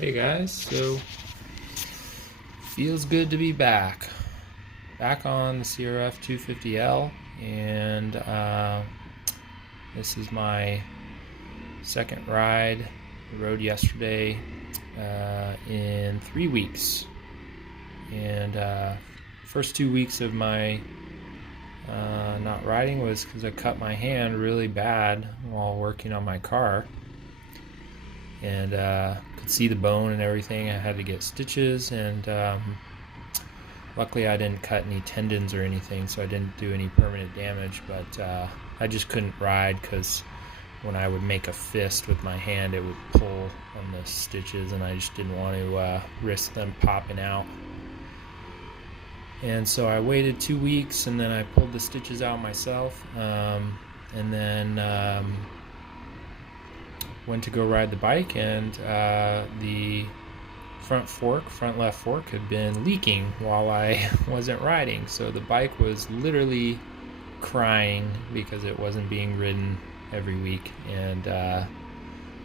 Hey guys, so feels good to be back on the CRF250L, and this is my second ride. I rode yesterday in 3 weeks, and first 2 weeks of my not riding was because I cut my hand really bad while working on my car, and could see the bone and everything. I had to get stitches, and luckily I didn't cut any tendons or anything, so I didn't do any permanent damage, but I just couldn't ride because when I would make a fist with my hand, it would pull on the stitches, and I just didn't want to risk them popping out. And so I waited 2 weeks, and then I pulled the stitches out myself, and then went to go ride the bike, and the front left fork had been leaking while I wasn't riding, so the bike was literally crying because it wasn't being ridden every week, and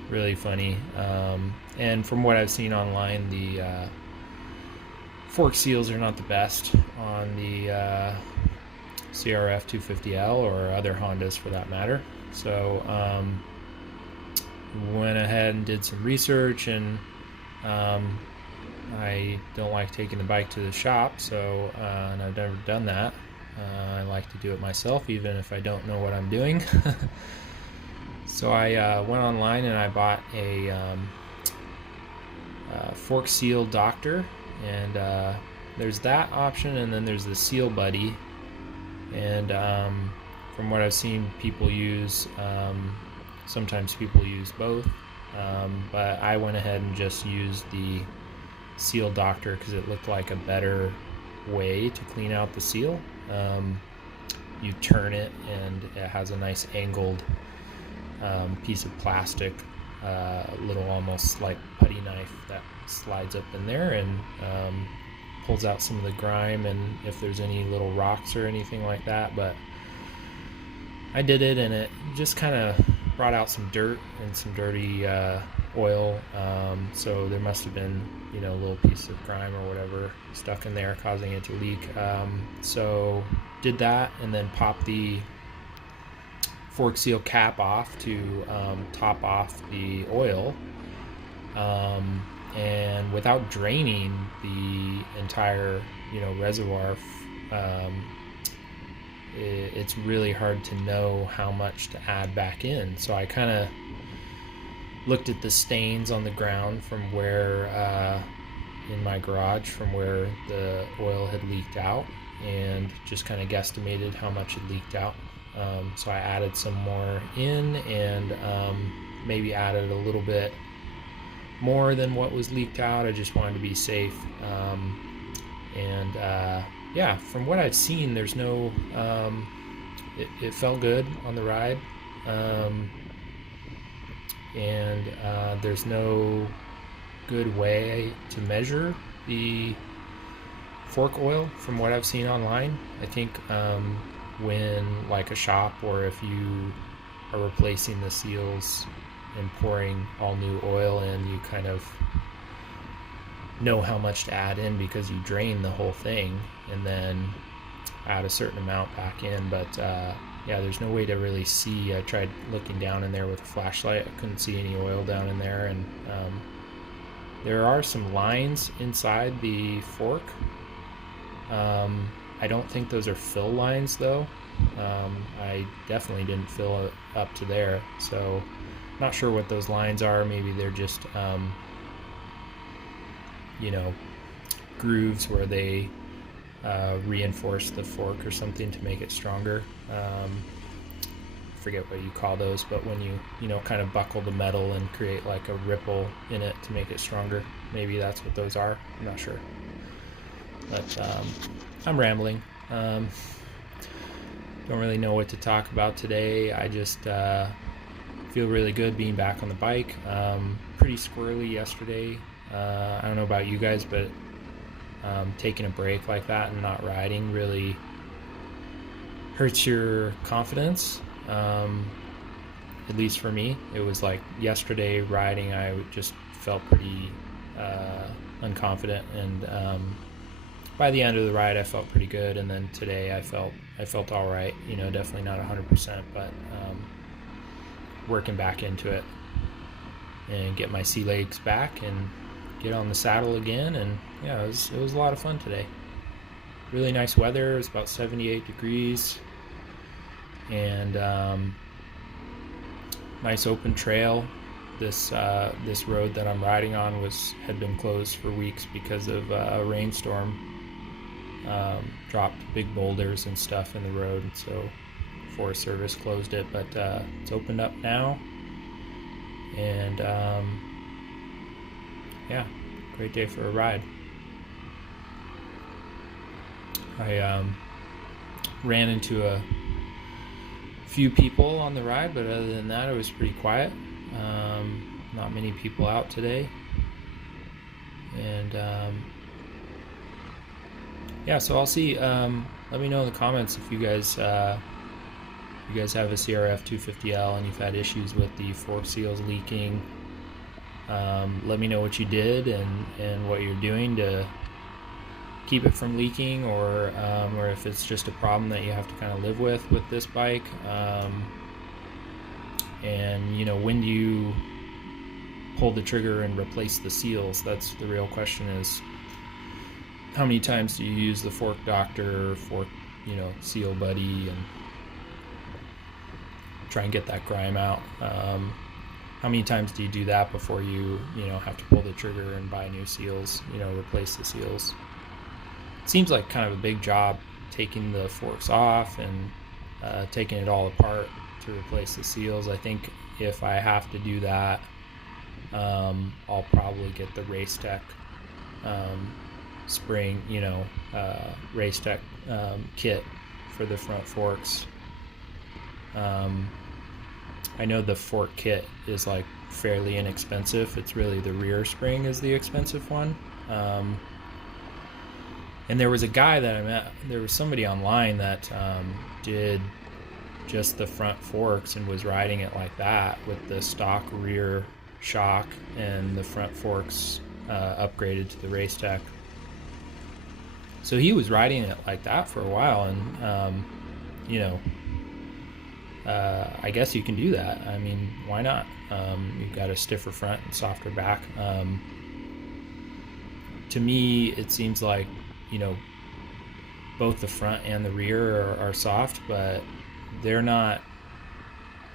really funny. And from what I've seen online, the fork seals are not the best on the CRF250L or other Hondas for that matter. So went ahead and did some research, and I don't like taking the bike to the shop, so and I've never done that. I like to do it myself, even if I don't know what I'm doing. So I went online and I bought a fork seal doctor, and there's that option, and then there's the Seal Buddy. And from what I've seen people use, sometimes people use both, but I went ahead and just used the Seal Doctor because it looked like a better way to clean out the seal. You turn it, and it has a nice angled piece of plastic, little almost like putty knife that slides up in there and pulls out some of the grime and if there's any little rocks or anything like that. But I did it, and it just kind of brought out some dirt and some dirty oil, so there must have been a little piece of grime or whatever stuck in there causing it to leak. So did that, and then popped the fork seal cap off to top off the oil, and without draining the entire reservoir, it's really hard to know how much to add back in. So I kind of looked at the stains on the ground from where in my garage from where the oil had leaked out, and just kind of guesstimated how much had leaked out. So I added some more in, and maybe added a little bit more than what was leaked out. I just wanted to be safe, and yeah, from what I've seen, there's no it felt good on the ride, and there's no good way to measure the fork oil from what I've seen online. I think when like a shop, or if you are replacing the seals and pouring all new oil in, you kind of know how much to add in because you drain the whole thing and then add a certain amount back in. But yeah, there's no way to really see. I tried looking down in there with a flashlight. I couldn't see any oil down in there, and there are some lines inside the fork. I don't think those are fill lines though. I definitely didn't fill it up to there, so not sure what those lines are. Maybe they're just grooves where they reinforce the fork or something to make it stronger. Forget what you call those, but when you kind of buckle the metal and create like a ripple in it to make it stronger, maybe that's what those are. I'm not sure, but I'm rambling. Don't really know what to talk about today. I just feel really good being back on the bike. Pretty squirrely yesterday. I don't know about you guys, but taking a break like that and not riding really hurts your confidence. At least for me, it was like yesterday riding, I just felt pretty unconfident, and by the end of the ride I felt pretty good, and then today I felt all right. Definitely not 100%, but working back into it and get my sea legs back and get on the saddle again. And yeah, it was a lot of fun today. Really nice weather. It was about 78 degrees, and nice open trail. This road that I'm riding on had been closed for weeks because of a rainstorm. Dropped big boulders and stuff in the road, and so Forest Service closed it, but it's opened up now. And yeah, great day for a ride. I ran into a few people on the ride, but other than that it was pretty quiet. Not many people out today, and yeah, so I'll see. Let me know in the comments if you guys have a CRF250L and you've had issues with the fork seals leaking. Let me know what you did and what you're doing to keep it from leaking, or if it's just a problem that you have to kind of live with this bike. And when do you pull the trigger and replace the seals? That's the real question, is how many times do you use the fork doctor or fork seal buddy and try and get that grime out? How many times do you do that before you have to pull the trigger and buy new seals, replace the seals? It seems like kind of a big job taking the forks off and taking it all apart to replace the seals. I think if I have to do that, I'll probably get the Race Tech spring, Race Tech kit for the front forks. I know the fork kit is like fairly inexpensive. It's really the rear spring is the expensive one. And there was a guy that I met, there was somebody online that did just the front forks and was riding it like that with the stock rear shock and the front forks upgraded to the Race Tech. So he was riding it like that for a while, and I guess you can do that. I mean, why not? You've got a stiffer front and softer back. To me, it seems like both the front and the rear are soft, but they're not,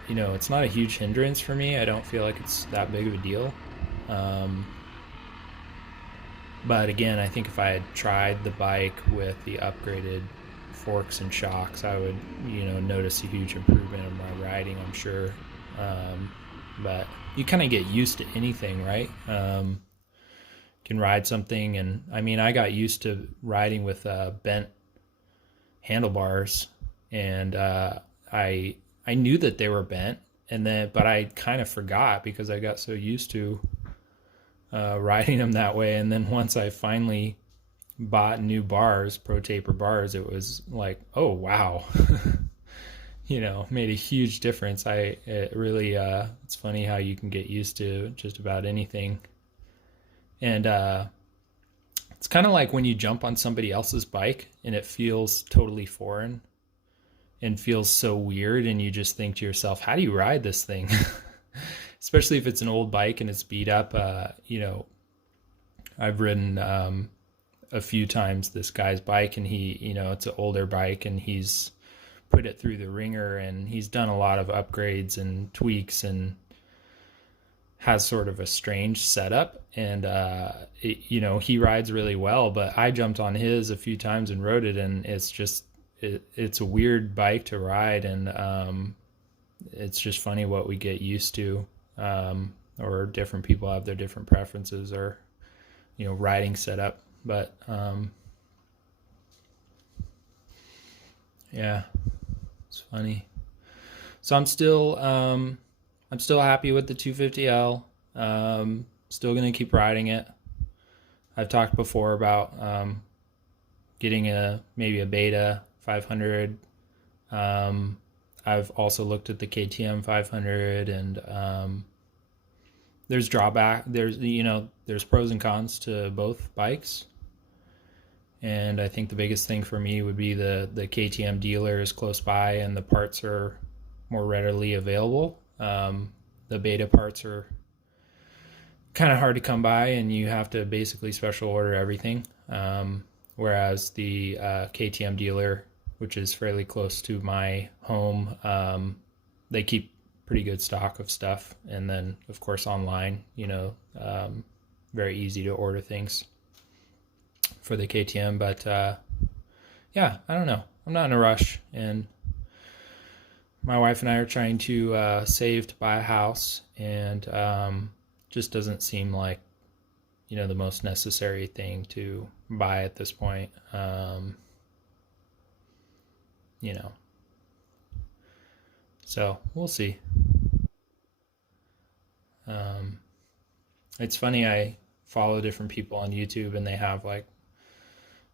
it's not a huge hindrance for me. I don't feel like it's that big of a deal. But again, I think if I had tried the bike with the upgraded forks and shocks, I would, notice a huge improvement in my riding, I'm sure. But you kind of get used to anything, right? Can ride something, and I mean, I got used to riding with bent handlebars, and I knew that they were bent, but I kind of forgot because I got so used to riding them that way. And then once I finally bought new bars, Pro Taper bars, it was like, oh wow. Made a huge difference. It really it's funny how you can get used to just about anything. And it's kind of like when you jump on somebody else's bike and it feels totally foreign and feels so weird, and you just think to yourself, how do you ride this thing? Especially if it's an old bike and it's beat up. I've ridden a few times this guy's bike, and he, it's an older bike, and he's put it through the ringer, and he's done a lot of upgrades and tweaks and has sort of a strange setup. And he rides really well, but I jumped on his a few times and rode it, and it's just it's a weird bike to ride. And it's just funny what we get used to, or different people have their different preferences or riding setup. But yeah, it's funny. So I'm still happy with the 250L. Still gonna keep riding it. I've talked before about getting maybe a Beta 500. I've also looked at the KTM 500, and there's drawback. There's pros and cons to both bikes. And I think the biggest thing for me would be the KTM dealer is close by and the parts are more readily available. The beta parts are kind of hard to come by, and you have to basically special order everything. Whereas the KTM dealer, which is fairly close to my home, they keep pretty good stock of stuff. And then, of course, online, very easy to order things for the KTM. But yeah, I don't know. I'm not in a rush, and my wife and I are trying to save to buy a house, and just doesn't seem like the most necessary thing to buy at this point. So we'll see. It's funny, I follow different people on YouTube and they have like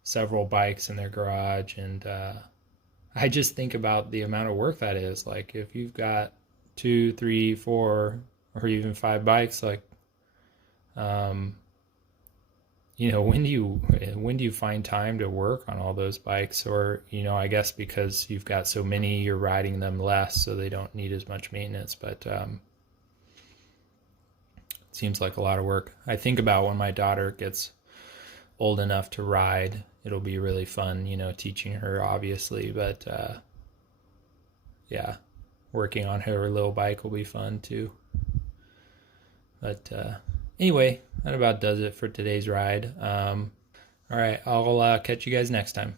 several bikes in their garage, and I just think about the amount of work that is. Like if you've got 2, 3, 4, or even 5 bikes, like when do you find time to work on all those bikes? Or I guess because you've got so many, you're riding them less, so they don't need as much maintenance. But it seems like a lot of work. I think about when my daughter gets old enough to ride, it'll be really fun, teaching her, obviously. But yeah, working on her little bike will be fun too. But anyway, that about does it for today's ride. All right, I'll catch you guys next time.